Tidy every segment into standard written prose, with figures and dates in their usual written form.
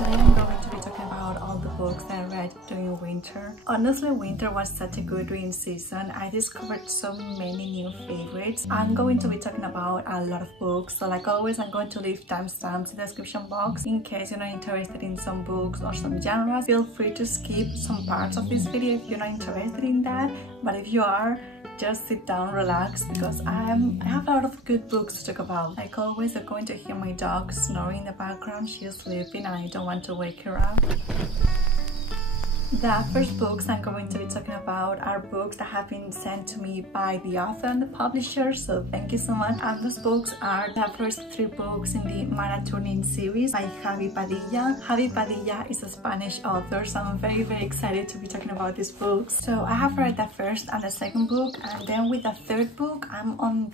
Today I'm going to be talking about all the books that I read during winter. Honestly, winter was such a good reading season. I discovered so many new favorites. I'm going to be talking about a lot of books, so like always I'm going to leave timestamps in the description box in case you're not interested in some books or some genres. Feel free to skip some parts of this video if you're not interested in that, but if you are, just sit down, relax, because I have a lot of good books to talk about. Like always, you're going to hear my dog snoring in the background. She's sleeping and I don't want to wake her up. The first books I'm going to be talking about are books that have been sent to me by the author and the publisher, so thank you so much. And those books are the first 3 books in the Marathonian series by Javi Padilla. Javi Padilla is a Spanish author, so I'm very excited to be talking about these books. So I have read the first and the second book, and then with the third book I'm on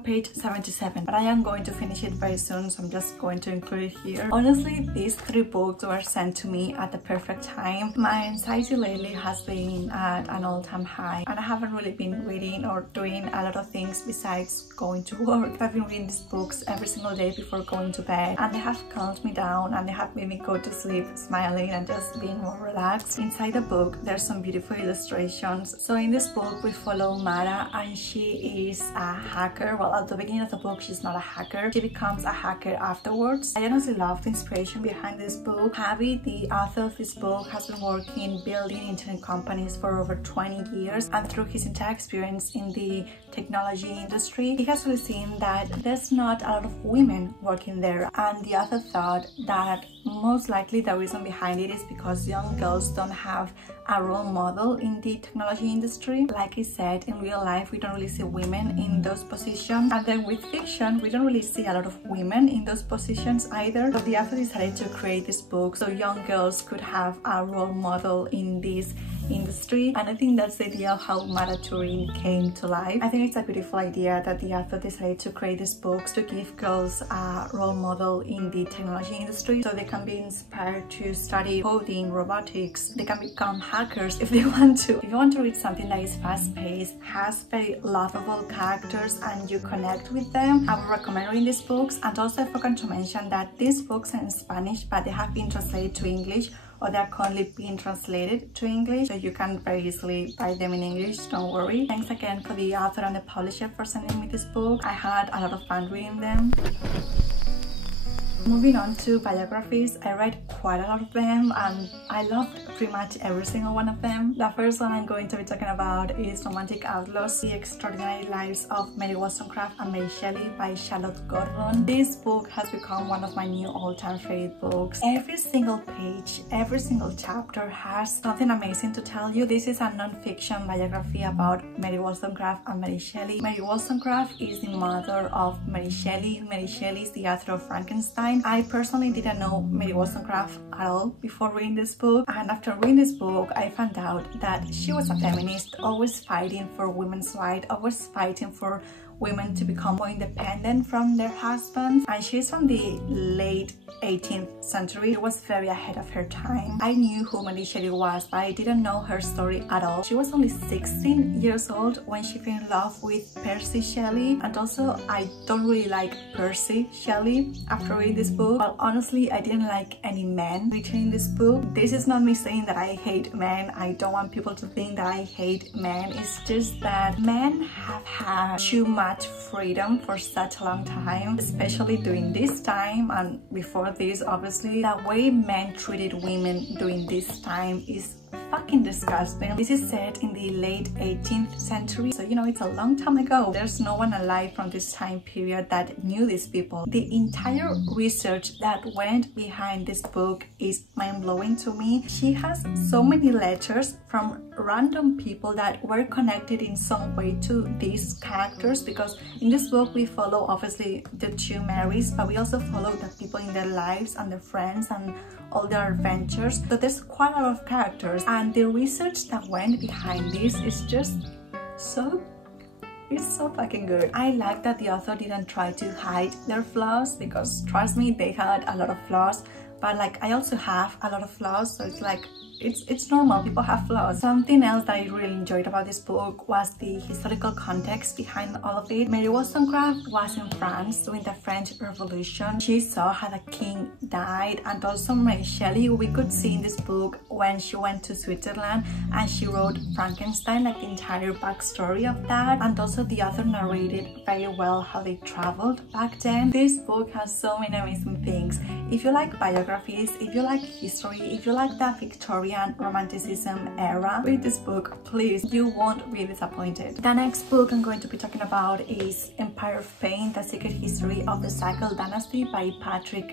page 77, but I am going to finish it very soon, so I'm just going to include it here. Honestly, these 3 books were sent to me at the perfect time. My anxiety lately has been at an all-time high, and I haven't really been reading or doing a lot of things besides going to work. I've been reading these books every single day before going to bed, and they have calmed me down and they have made me go to sleep smiling and just being more relaxed. Inside the book there's some beautiful illustrations. So in this book we follow Mara, and she is a hacker. Well, at the beginning of the book she's not a hacker, she becomes a hacker afterwards. I honestly love the inspiration behind this book. Javi, the author of this book, has been working building internet companies for over 20 years, and through his entire experience in the technology industry he has really seen that there's not a lot of women working there, and the author thought that most likely the reason behind it is because young girls don't have a role model in the technology industry. Like I said, in real life we don't really see women in those positions, and then with fiction we don't really see a lot of women in those positions either. So the author decided to create this book so young girls could have a role model in this industry, and I think that's the idea of how Mara Turing came to life. I think it's a beautiful idea that the author decided to create these books to give girls a role model in the technology industry, so they can be inspired to study coding, robotics, they can become hackers if they want to. If you want to read something that is fast-paced, has very lovable characters, and you connect with them, I would recommend reading these books. And also I forgot to mention that these books are in Spanish, but they have been translated to English, or they're currently being translated to English, so you can very easily buy them in English, don't worry. Thanks again for the author and the publisher for sending me this book. I had a lot of fun reading them. Moving on to biographies, I read quite a lot of them and I loved pretty much every single one of them. The first one I'm going to be talking about is Romantic Outlaws, The Extraordinary Lives of Mary Wollstonecraft and Mary Shelley by Charlotte Gordon. This book has become one of my new all-time favorite books. Every single page, every single chapter has something amazing to tell you. This is a non-fiction biography about Mary Wollstonecraft and Mary Shelley. Mary Wollstonecraft is the mother of Mary Shelley. Mary Shelley is the author of Frankenstein. I personally didn't know Mary Wollstonecraft at all before reading this book, and after reading this book I found out that she was a feminist, always fighting for women's rights, always fighting for women to become more independent from their husbands, and she's from the late 18th century. She was very ahead of her time. I knew who Mary Shelley was, but I didn't know her story at all. She was only 16 years old when she fell in love with Percy Shelley, and also I don't really like Percy Shelley after reading this book. Well, honestly, I didn't like any men written in this book. This is not me saying that I hate men. I don't want people to think that I hate men. It's just that men have had too much freedom for such a long time, especially during this time and before this. Obviously, the way men treated women during this time is fucking disgusting. This is set in the late 18th century, so you know it's a long time ago. There's no one alive from this time period that knew these people. The entire research that went behind this book is mind-blowing to me. She has so many letters from random people that were connected in some way to these characters, because in this book we follow obviously the 2 Marys, but we also follow the people in their lives and their friends and all their adventures. So there's quite a lot of characters, and the research that went behind this is just it's so fucking good. I like that the author didn't try to hide their flaws, because trust me, they had a lot of flaws, but like I also have a lot of flaws, so it's like it's normal, people have flaws. Something else that I really enjoyed about this book was the historical context behind all of it. Mary Wollstonecraft was in France during the French Revolution. She saw how the king died, and also Mary Shelley, we could see in this book when she went to Switzerland and she wrote Frankenstein, like the entire backstory of that, and also the author narrated very well how they traveled back then. This book has so many amazing things. If you like biographies, if you like history, if you like the Victorian Romanticism era, read this book, please. You won't be disappointed. The next book I'm going to be talking about is Empire of Pain, The Secret History of the Sackler Dynasty by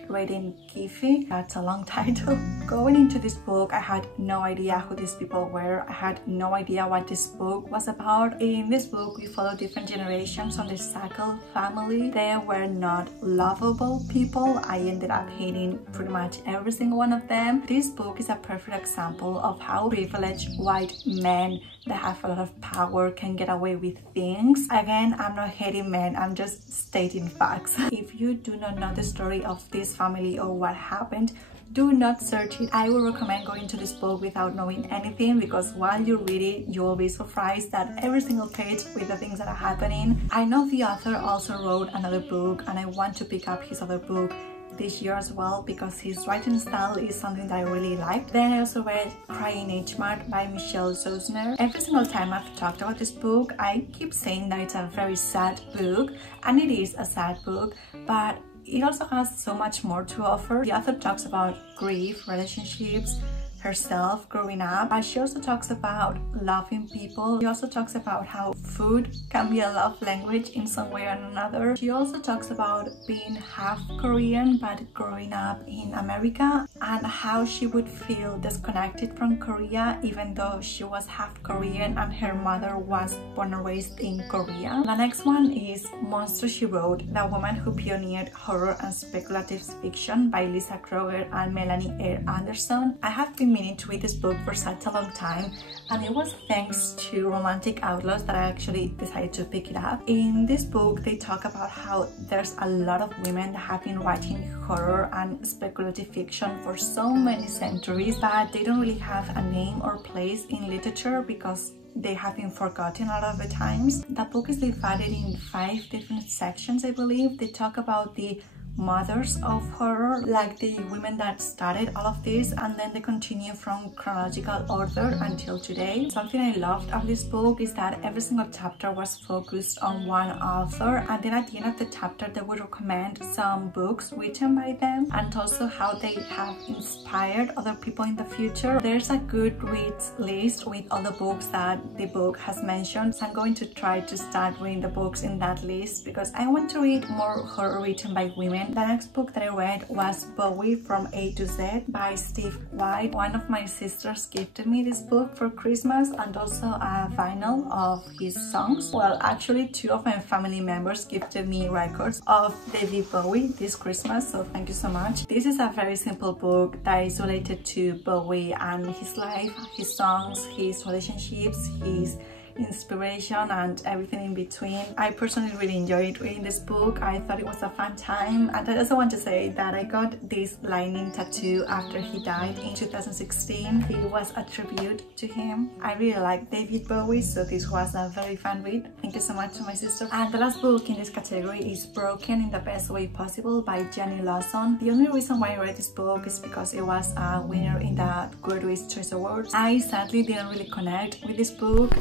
Radden Keefe. That's a long title. Going into this book, I had no idea who these people were. I had no idea what this book was about. In this book, we follow different generations on the Sackler family. They were not lovable people. I ended up hating pretty much every single one of them. This book is a perfect example of how privileged white men that have a lot of power can get away with things. Again, I'm not hating men, I'm just stating facts. If you do not know the story of this family or what happened, do not search it. I would recommend going to this book without knowing anything, because while you read it, you will be surprised that every single page with the things that are happening. I know the author also wrote another book, and I want to pick up his other book this year as well, because his writing style is something that I really liked. Then I also read Crying H Mart by zauner. Every single time I've talked about this book, I keep saying that it's a very sad book, and it is a sad book, but it also has so much more to offer. The author talks about grief, relationships, herself growing up, but she also talks about loving people. She also talks about how food can be a love language in some way or another. She also talks about being half Korean but growing up in America, and how she would feel disconnected from Korea even though she was half Korean and her mother was born and raised in Korea. The next one is Monster She Wrote, The Woman Who Pioneered Horror and Speculative Fiction by Kröger and Melanie Anderson. I have been meaning to read this book for such a long time, and it was thanks to Romantic Outlaws that I actually decided to pick it up. In this book, they talk about how there's a lot of women that have been writing horror and speculative fiction for so many centuries, but they don't really have a name or place in literature because they have been forgotten a lot of the times. The book is divided in 5 different sections, I believe. They talk about the mothers of horror, like the women that started all of this, and then they continue from chronological order until today. Something I loved of this book is that every single chapter was focused on one author, and then at the end of the chapter they would recommend some books written by them, and also how they have inspired other people in the future. There's a Goodreads list with all the books that the book has mentioned, so I'm going to try to start reading the books in that list because I want to read more horror written by women. The next book that I read was Bowie From A to Z by Steve White. One of my sisters gifted me this book for Christmas, and also a vinyl of his songs. Well, actually 2 of my family members gifted me records of David Bowie this Christmas, so thank you so much. This is a very simple book that is related to Bowie and his life, his songs, his relationships, his inspiration and everything in between. I personally really enjoyed reading this book. I thought it was a fun time, and I also want to say that I got this lightning tattoo after he died in 2016. It was a tribute to him. I really like David Bowie, so this was a very fun read. Thank you so much to my sister. And the last book in this category is Broken in the Best Way Possible by Lawson. The only reason why I read this book is because it was a winner in the Goodreads Choice Awards. I sadly didn't really connect with this book.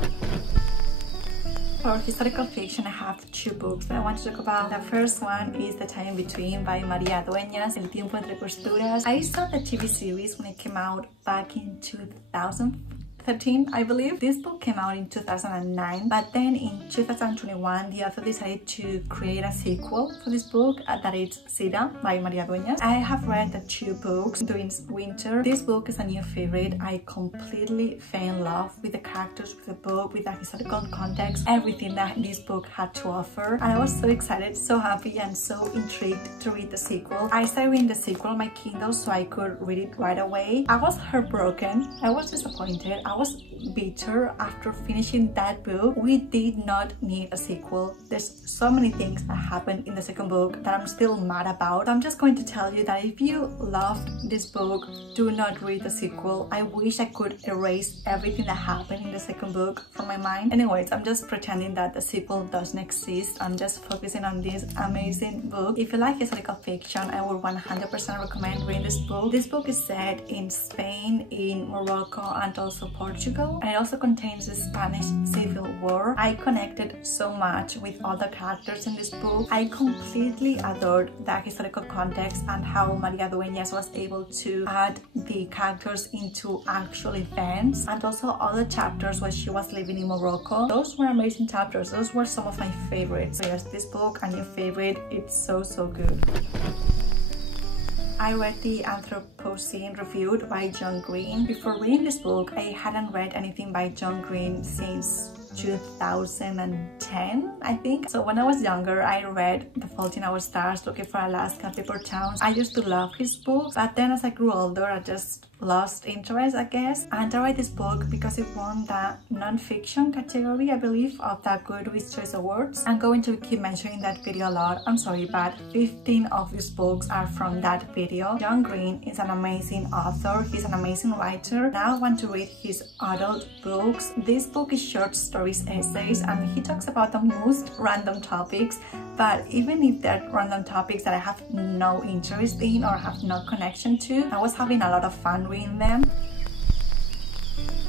For historical fiction, I have 2 books that I want to talk about. The first one is The Time in Between by María, dueñas, El Tiempo Entre Costuras. I saw the TV series when it came out back in 2013, I believe. This book came out in 2009, but then in 2021 the author decided to create a sequel for this book that is Sira by María Dueñas. I have read the 2 books during winter. This book is a new favorite. I completely fell in love with the characters, with the book, with the historical context, everything that this book had to offer, and I was so excited, so happy and so intrigued to read the sequel. I started reading the sequel on my Kindle so I could read it right away. I was heartbroken, I was disappointed, I was bitter after finishing that book. We did not need a sequel. There's so many things that happened in the second book that I'm still mad about. I'm just going to tell you that if you loved this book, do not read the sequel. I wish I could erase everything that happened in the second book from my mind. Anyways, I'm just pretending that the sequel doesn't exist. I'm just focusing on this amazing book. If you like historical fiction, I would 100% recommend reading this book. This book is set in Spain, in Morocco, and also Portugal. And it also contains the Spanish Civil War. I connected so much with all the characters in this book. I completely adored the historical context and how María Dueñas was able to add the characters into actual events, and also all the chapters where she was living in Morocco. Those were amazing chapters. Those were some of my favorites. So yes, this book and your favorite, it's so good. I read the Anthropocene reviewed by John Green. Before reading this book, I hadn't read anything by John Green since 2010, I think. So when I was younger, I read The Fault in Our Stars, Looking for Alaska, Paper Towns. I used to love his books, but then as I grew older, I just lost interest, I guess. And I read this book because it won the non-fiction category, I believe, of the Goodreads Choice Awards. I'm going to keep mentioning that video a lot, I'm sorry, but 15 of these books are from that video. John Green is an amazing author, he's an amazing writer. Now I want to read his adult books. This book is short stories, essays, and he talks about the most random topics, but even if they're random topics that I have no interest in or have no connection to, I was having a lot of fun reading them.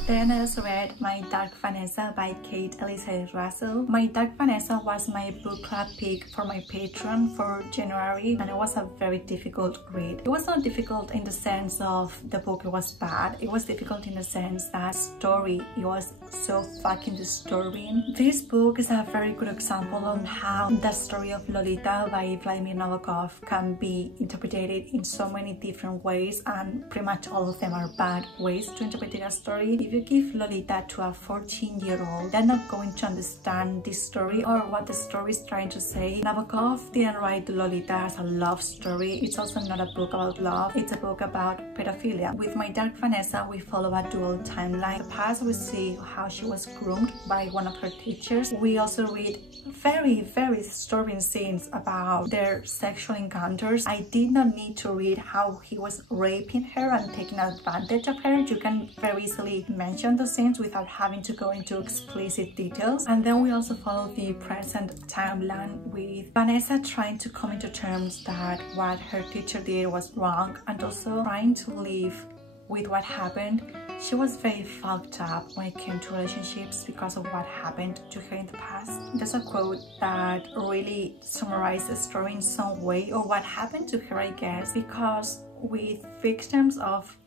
Then I also read My Dark Vanessa by Kate Elizabeth Russell. My Dark Vanessa was my book club pick for my Patreon for January, and it was a very difficult read. It was not difficult in the sense of the book was bad. It was difficult in the sense that story, it was so fucking disturbing. This book is a very good example on how the story of Lolita by Vladimir Nabokov can be interpreted in so many different ways, and pretty much all of them are bad ways to interpret a story. If you give Lolita to a 14-year-old, they're not going to understand this story or what the story is trying to say. Nabokov didn't write Lolita as a love story. It's also not a book about love. It's a book about pedophilia. With My Dark Vanessa, we follow a dual timeline. In the past, we see how she was groomed by one of her teachers. We also read very disturbing scenes about their sexual encounters. I did not need to read how he was raping her and taking advantage of her. You can very easily mention the scenes without having to go into explicit details. And then we also follow the present timeline with Vanessa trying to come into terms that what her teacher did was wrong, and also trying to live with what happened. She was very fucked up when it came to relationships because of what happened to her in the past. There's a quote that really summarizes the story in some way, or what happened to her, I guess, because with victims of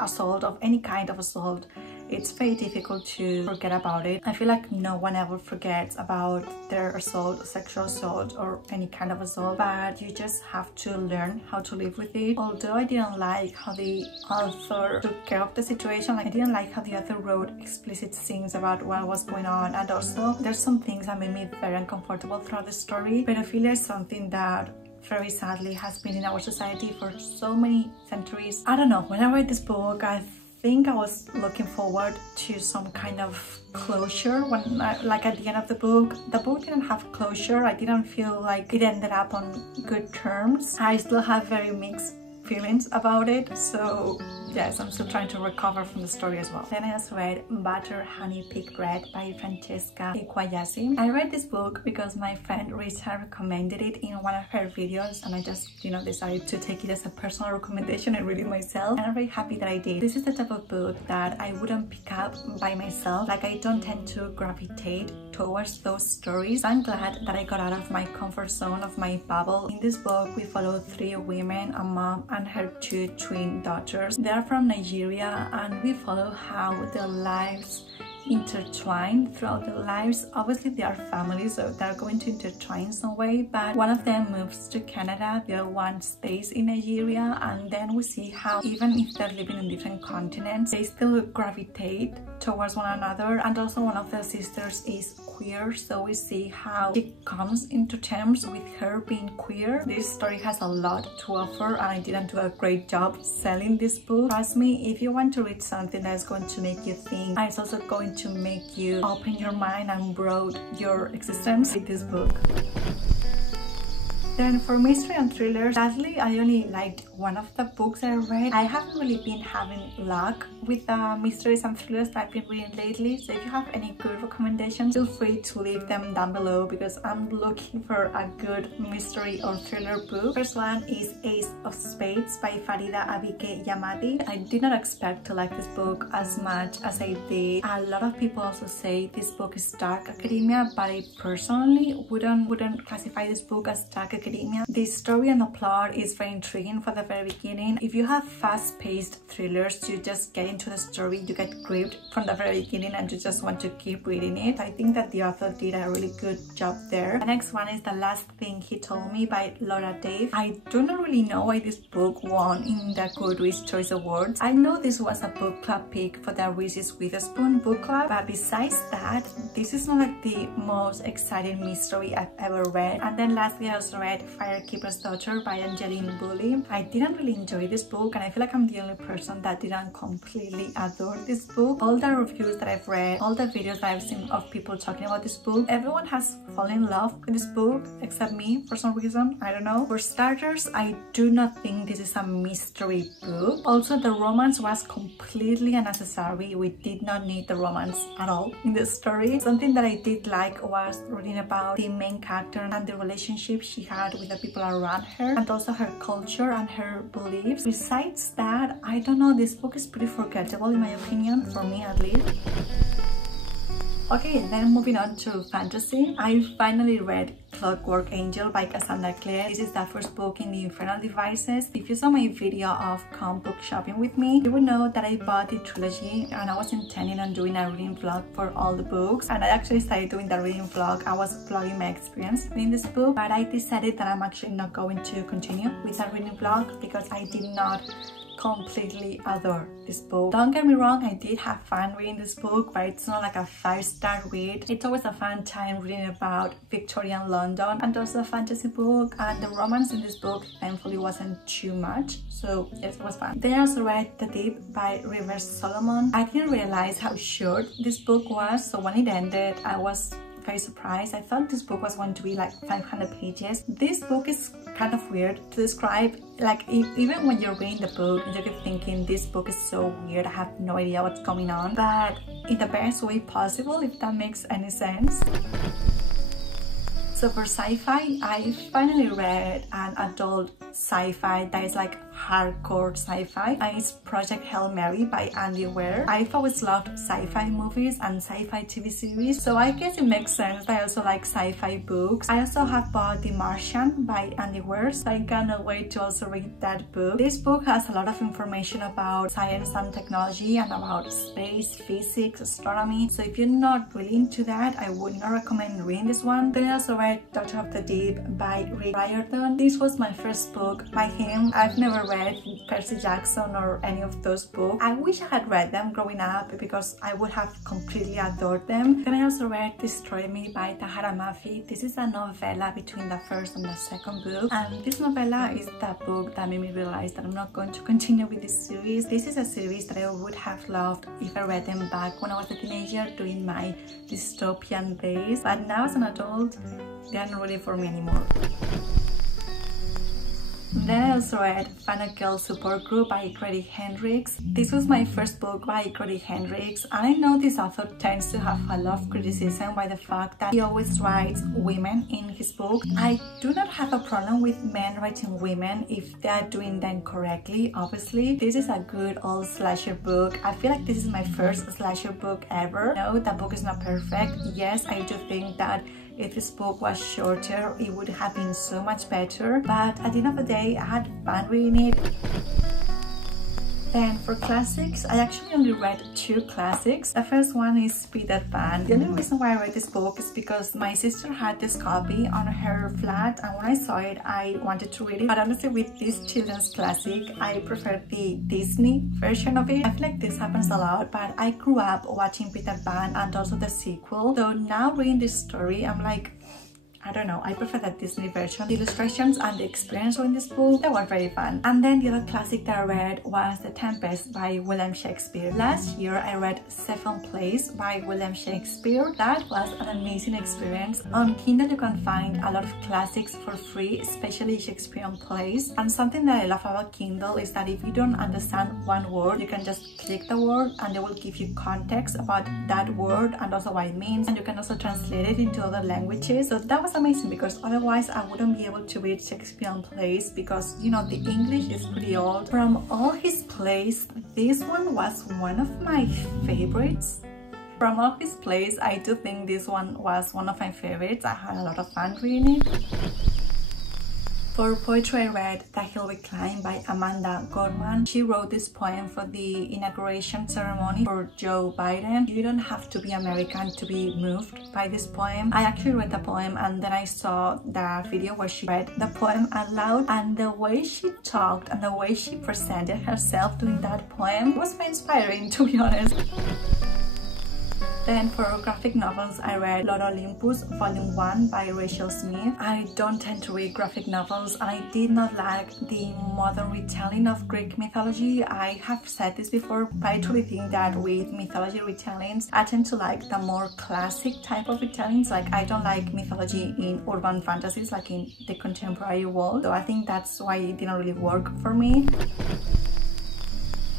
assault, of any kind of assault, it's very difficult to forget about it. I feel like no one ever forgets about their assault, sexual assault, or any kind of assault, but you just have to learn how to live with it. Although I didn't like how the author took care of the situation, I didn't like how the author wrote explicit scenes about what was going on, and also there's some things that made me very uncomfortable throughout the story. Pedophilia is something that very sadly has been in our society for so many centuries. I don't know, when I read this book, I think I was looking forward to some kind of closure when like at the end of the book didn't have closure. I didn't feel like it ended up on good terms. I still have very mixed feelings about it, so yes, I'm still trying to recover from the story as well. Then I also read Butter, Honey, Pig Bread by Francesca, Ekwuyasi. I read this book because my friend Risa recommended it in one of her videos, and I just, decided to take it as a personal recommendation and read it myself, and I'm very happy that I did. This is the type of book that I wouldn't pick up by myself. Like, I don't tend to gravitate towards those stories. So I'm glad that I got out of my comfort zone, of my bubble. In this book, we follow 3 women, a mom and her 2 twin daughters. They are from Nigeria, and we follow how their lives intertwined throughout their lives. Obviously they are families, so they're going to intertwine some way, but one of them moves to Canada, the other one stays in Nigeria, and then we see how even if they're living in different continents, they still gravitate towards one another. And also one of the sisters is queer, so we see how she comes into terms with her being queer. This story has a lot to offer, and I didn't do a great job selling this book. Trust me, if you want to read something that's going to make you think, and it's also going to make you open your mind and broaden your existence, with this book. Then for mystery and thrillers, sadly I only liked one of the books I read. I haven't really been having luck with the mysteries and thrillers that I've been reading lately, so if you have any good recommendations, feel free to leave them down below, because I'm looking for a good mystery or thriller book. First one is Ace of Spades by Faridah àbíké-íyímídé. I did not expect to like this book as much as I did. A lot of people also say this book is dark academia, but I personally wouldn't classify this book as dark academia. The story and the plot is very intriguing for the very beginning. If you have fast-paced thrillers, you just get into the story, you get gripped from the very beginning, and you just want to keep reading it. I think that the author did a really good job there. The next one is The Last Thing He Told Me by Dave. I do not really know why this book won in the Goodreads Choice Awards. I know this was a book club pick for the Reese's Witherspoon book club, but besides that, this is not like the most exciting mystery I've ever read. And then lastly, I also read Firekeeper's Daughter by Angeline Bully. I didn't really enjoy this book, and I feel like I'm the only person that didn't completely adore this book. All the reviews that I've read, all the videos that I've seen of people talking about this book, everyone has fallen in love with this book except me for some reason. I don't know. For starters, I do not think this is a mystery book. Also, the romance was completely unnecessary. We did not need the romance at all in the story. Something that I did like was reading about the main character and the relationship she had with the people around her, and also her culture and her beliefs. Besides that, I don't know, this book is pretty forgettable in my opinion, for me at least. Okay, then moving on to fantasy. I finally read Clockwork Angel by Cassandra Clare. This is the first book in the Infernal Devices. If you saw my video of comic book shopping with me, you would know that I bought the trilogy, and I was intending on doing a reading vlog for all the books, and I actually started doing the reading vlog. I was vlogging my experience reading this book, but I decided that I'm actually not going to continue with that reading vlog because I did not completely adore this book. Don't get me wrong, I did have fun reading this book, but it's not like a 5-star read. It's always a fun time reading about Victorian London, and also a fantasy book, and the romance in this book thankfully wasn't too much, so yes, it was fun. Then I also read The Deep by Rivers Solomon. I didn't realize how short this book was, so when it ended I was very surprised. I thought this book was going to be like 500 pages. This book is kind of weird to describe. Like, even when you're reading the book, you keep thinking, this book is so weird, I have no idea what's going on, but in the best way possible, if that makes any sense. So for sci-fi, I finally read an adult sci-fi that is like hardcore sci-fi, and it's Project Hail Mary by Andy Weir. I've always loved sci-fi movies and sci-fi TV series, so I guess it makes sense that I also like sci-fi books. I also have bought The Martian by Andy Weir, so I cannot wait to also read that book. This book has a lot of information about science and technology and about space, physics, astronomy, so if you're not really into that, I would not recommend reading this one. Then I also read Daughter of the Deep by Rick Riordan. This was my first book by him. I've never read Percy Jackson or any of those books. I wish I had read them growing up because I would have completely adored them. Then I also read Destroy Me by Tahara Mafi. This is a novella between the first and the second book, and this novella is the book that made me realize that I'm not going to continue with this series. This is a series that I would have loved if I read them back when I was a teenager during my dystopian days, but now as an adult they are not really for me anymore. Then I also read Final Girl Support Group by Grady Hendrix. This was my first book by Grady Hendrix, and I know this author tends to have a lot of criticism by the fact that he always writes women in his book. I do not have a problem with men writing women if they are doing them correctly, obviously. This is a good old slasher book. I feel like this is my first slasher book ever. No, the book is not perfect. Yes, I do think that if this book was shorter, it would have been so much better, but at the end of the day, I had fun reading it. Then for classics, I actually only read 2 classics. The first one is Peter Pan. The only reason why I read this book is because my sister had this copy on her flat, and when I saw it, I wanted to read it. But honestly, with this children's classic, I prefer the Disney version of it. I feel like this happens a lot, but I grew up watching Peter Pan and also the sequel. So now reading this story, I'm like, I don't know, I prefer the Disney version. The illustrations and the experience in this book, they were very fun. And then the other classic that I read was The Tempest by William Shakespeare. Last year I read Seventh Place by William Shakespeare. That was an amazing experience. On Kindle you can find a lot of classics for free, especially Shakespearean plays. And something that I love about Kindle is that if you don't understand one word, you can just click the word and they will give you context about that word and also what it means. And you can also translate it into other languages. So that was amazing, because otherwise I wouldn't be able to read Shakespearean plays, because you know the English is pretty old. From all his plays, this one was one of my favorites. From all his plays, I do think this one was one of my favorites. I had a lot of fun reading it. For poetry, I read The Hill We Climb by Amanda Gorman. She wrote this poem for the inauguration ceremony for Joe Biden. You don't have to be American to be moved by this poem. I actually read the poem and then I saw the video where she read the poem out loud, and the way she talked and the way she presented herself doing that poem was very inspiring, to be honest. Then for graphic novels, I read Lord Olympus Volume 1 by Rachel Smith. I don't tend to read graphic novels, and I did not like the modern retelling of Greek mythology. I have said this before, but I truly think that with mythology retellings, I tend to like the more classic type of retellings. Like, I don't like mythology in urban fantasies, like in the contemporary world. So I think that's why it didn't really work for me.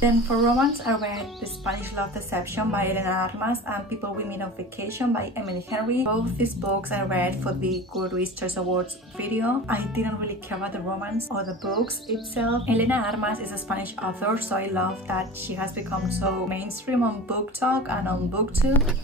Then for romance, I read The Spanish Love Deception by Elena Armas and People We Meet on Vacation by Emily Henry. Both these books I read for the Goodreads Choice Awards video. I didn't really care about the romance or the books itself. Elena Armas is a Spanish author, so I love that she has become so mainstream on Book Talk and on BookTube.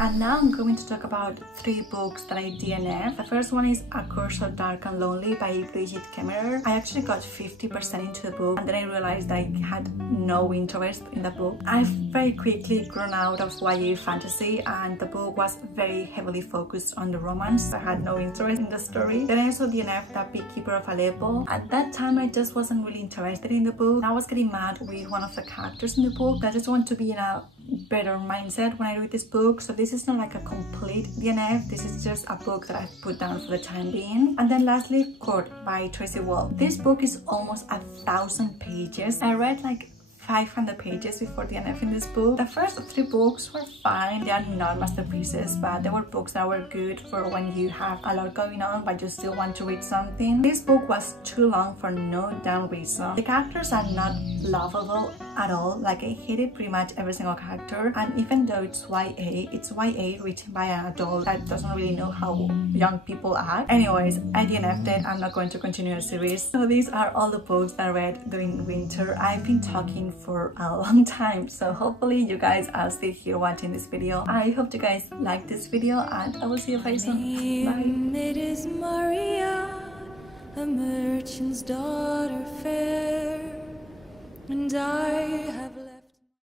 And now I'm going to talk about 3 books that I DNF. The first one is A Curse So Dark and Lonely by Brigitte Kemmerer. I actually got 50% into the book and then I realized that I had no interest in the book. I've very quickly grown out of YA fantasy and the book was very heavily focused on the romance. I had no interest in the story. Then I also DNF'd The Beekeeper of Aleppo. At that time I just wasn't really interested in the book. I was getting mad with one of the characters in the book. I just want to be in a better mindset when I read this book, so this is not like a complete DNF. This is just a book that I've put down for the time being. And then lastly, Court by Tracy Wall. This book is almost 1,000 pages. I read like 500 pages before the DNF in this book. The first 3 books were fine. They are not masterpieces, but they were books that were good for when you have a lot going on but you still want to read something. This book was too long for no damn reason. The characters are not lovable at all. Like, I hated pretty much every single character, and even though it's YA written by an adult that doesn't really know how young people act. Anyways, I DNF'd it. I'm not going to continue the series. So these are all the books that I read during winter. I've been talking for a long time, so hopefully you guys are still here watching this video. I hope you guys like this video and I will see you very soon. Bye. It is Maria, a merchant's daughter fair, and I have